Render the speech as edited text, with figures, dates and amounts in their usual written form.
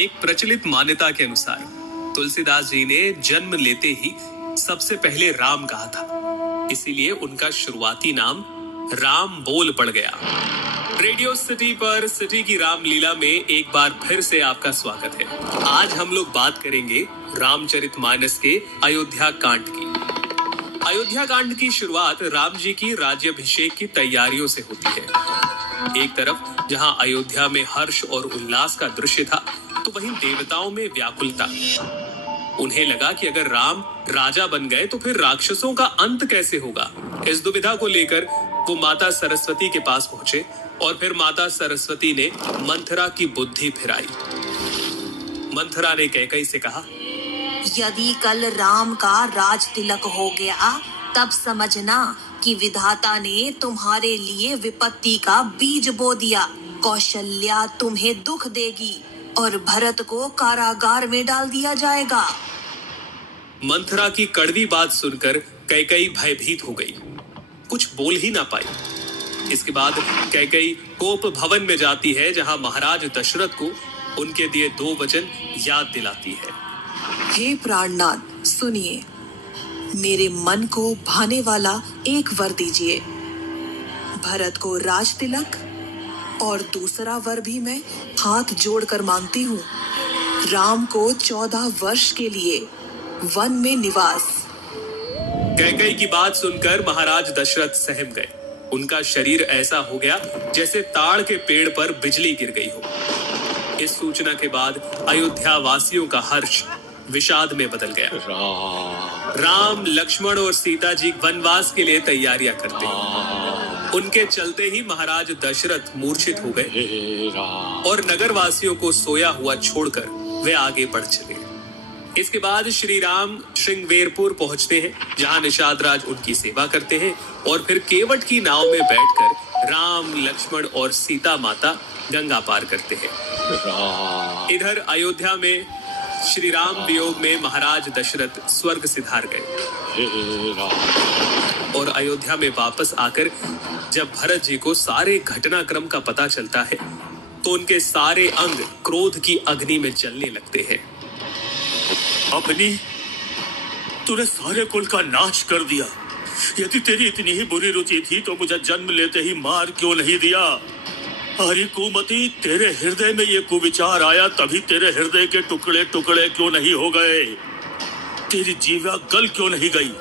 एक प्रचलित मान्यता के अनुसार तुलसीदास जी ने जन्म लेते ही सबसे पहले राम कहा था, इसीलिए उनका शुरुआती नाम राम बोल पड़ गया। रेडियो सिटी पर सिटी की रामलीला में एक बार फिर से आपका स्वागत है। आज हम लोग बात करेंगे रामचरितमानस के अयोध्या कांड की। अयोध्या कांड की शुरुआत राम जी की राज्याभिषेक की तैयारियों से होती है। एक तरफ जहां अयोध्या में हर्ष और उल्लास का दृश्य था, तो वहीं देवताओं में व्याकुलता। उन्हें लगा कि अगर राम राजा बन गए तो फिर राक्षसों का अंत कैसे होगा। इस दुविधा को लेकर वो माता सरस्वती के पास पहुंचे और फिर माता सरस्वती ने मंथरा की बुद्धि फिराई। मंथरा ने कैकई से कहा, यदि कल राम का राज तिलक हो गया, तब समझना कि विधाता ने तुम्हारे लिए विपत्ति का बीज बो दिया। कौशल्या तुम्हें दुख देगी और भरत को कारागार में डाल दिया जाएगा। मंथरा की कड़वी बात सुनकर कैकई भयभीत हो गई, कुछ बोल ही ना पाई। इसके बाद कैकई कोप भवन में जाती है, जहां महाराज दशरथ को उनके दिए 2 वचन याद दिलाती है। हे प्राणनाथ, सुनिए, मेरे मन को भाने वाला एक वर दीजिए। भरत को राज तिलक और दूसरा वर भी मैं हाथ जोड़कर मांगती हूँ। राम को 14 वर्ष के लिए वन में निवास। कैकई की बात सुनकर महाराज दशरथ सहम गए। उनका शरीर ऐसा हो गया जैसे ताड़ के पेड़ पर बिजली गिर गई हो। इस सूचना के बाद अयोध्या वासियों का हर्ष विषाद में बदल गया। राम, लक्ष्मण और सीता जी वनवास के लिए तैयारियां करते हैं। उनके चलते ही महाराज दशरथ मूर्छित हो गए और नगर वासियों को सोया हुआ छोड़कर वे आगे बढ़ चले। इसके बाद श्री राम श्रृंगवेरपुर पहुंचते हैं, जहां निषाद राज उनकी सेवा करते हैं और फिर केवट की नाव में बैठकर राम, लक्ष्मण और सीता माता गंगा पार करते हैं। इधर अयोध्या में श्री राम वियोग में महाराज दशरथ स्वर्ग सिधार गए और अयोध्या में वापस आकर जब भरत जी को सारे घटनाक्रम का पता चलता है, तो उनके सारे अंग क्रोध की अग्नि में जलने लगते हैं। अपनी तूने सारे कुल का नाश कर दिया। यदि तेरी इतनी ही बुरी रुचि थी तो मुझे जन्म लेते ही मार क्यों नहीं दिया। अरे कुमति, तेरे हृदय में ये कुविचार आया तभी तेरे हृदय के टुकड़े टुकड़े क्यों नहीं हो गए। तेरी जीवा गल क्यों नहीं गई।